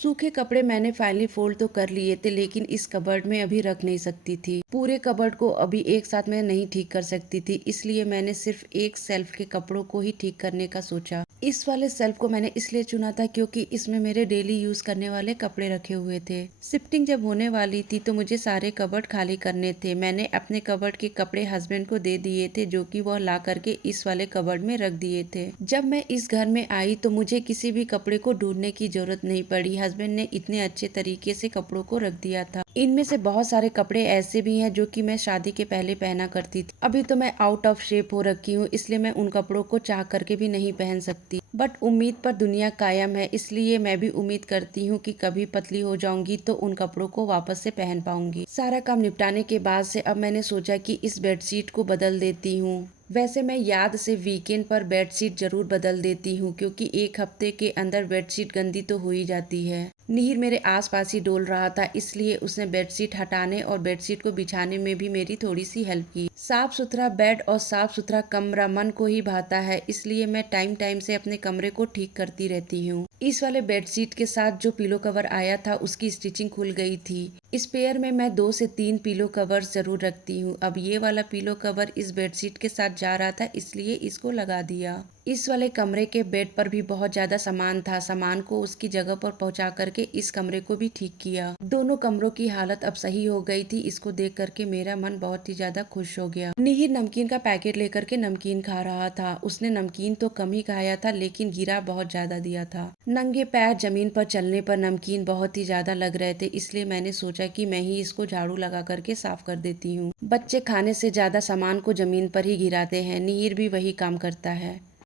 सूखे कपड़े मैंने फाइनली फोल्ड तो कर लिए थे, लेकिन इस कबर्ड में अभी रख नहीं सकती थी। पूरे कबर्ड को अभी एक साथ मैं नहीं ठीक कर सकती थी, इसलिए मैंने सिर्फ एक सेल्फ के कपड़ों को ही ठीक करने का सोचा। इस वाले सेल्फ को मैंने इसलिए चुना था क्योंकि इसमें मेरे डेली यूज करने वाले कपड़े रखे हुए थे। शिफ्टिंग जब होने वाली थी तो मुझे सारे कबर्ड खाली करने थे। मैंने अपने कबर्ड के कपड़े हस्बैंड को दे दिए थे, जो कि वह ला करके इस वाले कबर्ड में रख दिए थे। जब मैं इस घर में आई तो मुझे किसी भी कपड़े को ढूंढने की जरूरत नहीं पड़ी। हस्बैंड ने इतने अच्छे तरीके से कपड़ों को रख दिया था। इनमें से बहुत सारे कपड़े ऐसे भी हैं जो कि मैं शादी के पहले पहना करती थी। अभी तो मैं आउट ऑफ शेप हो रखी हूँ, इसलिए मैं उन कपड़ों को चाह करके भी नहीं पहन सकती। बट उम्मीद पर दुनिया कायम है, इसलिए मैं भी उम्मीद करती हूँ कि कभी पतली हो जाऊंगी तो उन कपड़ों को वापस से पहन पाऊंगी। सारा काम निपटाने के बाद से अब मैंने सोचा कि इस बेडशीट को बदल देती हूँ। वैसे मैं याद से वीकेंड पर बेडशीट जरूर बदल देती हूँ, क्योंकि एक हफ्ते के अंदर बेडशीट गंदी तो हो ही जाती है। निहिर मेरे आसपास ही डोल रहा था, इसलिए उसने बेडशीट हटाने और बेडशीट को बिछाने में भी मेरी थोड़ी सी हेल्प की। साफ सुथरा बेड और साफ सुथरा कमरा मन को ही भाता है, इसलिए मैं टाइम टाइम से अपने कमरे को ठीक करती रहती हूँ। इस वाले बेडशीट के साथ जो पिलो कवर आया था उसकी स्टिचिंग खुल गई थी। इस पेयर में मैं 2 से 3 पिलो कवर जरूर रखती हूँ। अब ये वाला पिलो कवर इस बेडशीट के साथ जा रहा था, इसलिए इसको लगा दिया। इस वाले कमरे के बेड पर भी बहुत ज्यादा सामान था। सामान को उसकी जगह पर पहुंचा करके इस कमरे को भी ठीक किया। दोनों कमरों की हालत अब सही हो गई थी। इसको देख करके मेरा मन बहुत ही ज्यादा खुश हो गया। निहिर नमकीन का पैकेट लेकर के नमकीन खा रहा था। उसने नमकीन तो कम ही खाया था, लेकिन गिरा बहुत ज्यादा दिया था। नंगे पैर जमीन पर चलने पर नमकीन बहुत ही ज्यादा लग रहे थे, इसलिए मैंने सोचा कि मैं ही इसको झाड़ू लगा करके साफ कर देती हूँ। बच्चे खाने से ज्यादा सामान को जमीन पर ही गिराते हैं, निहिर भी वही काम करता है।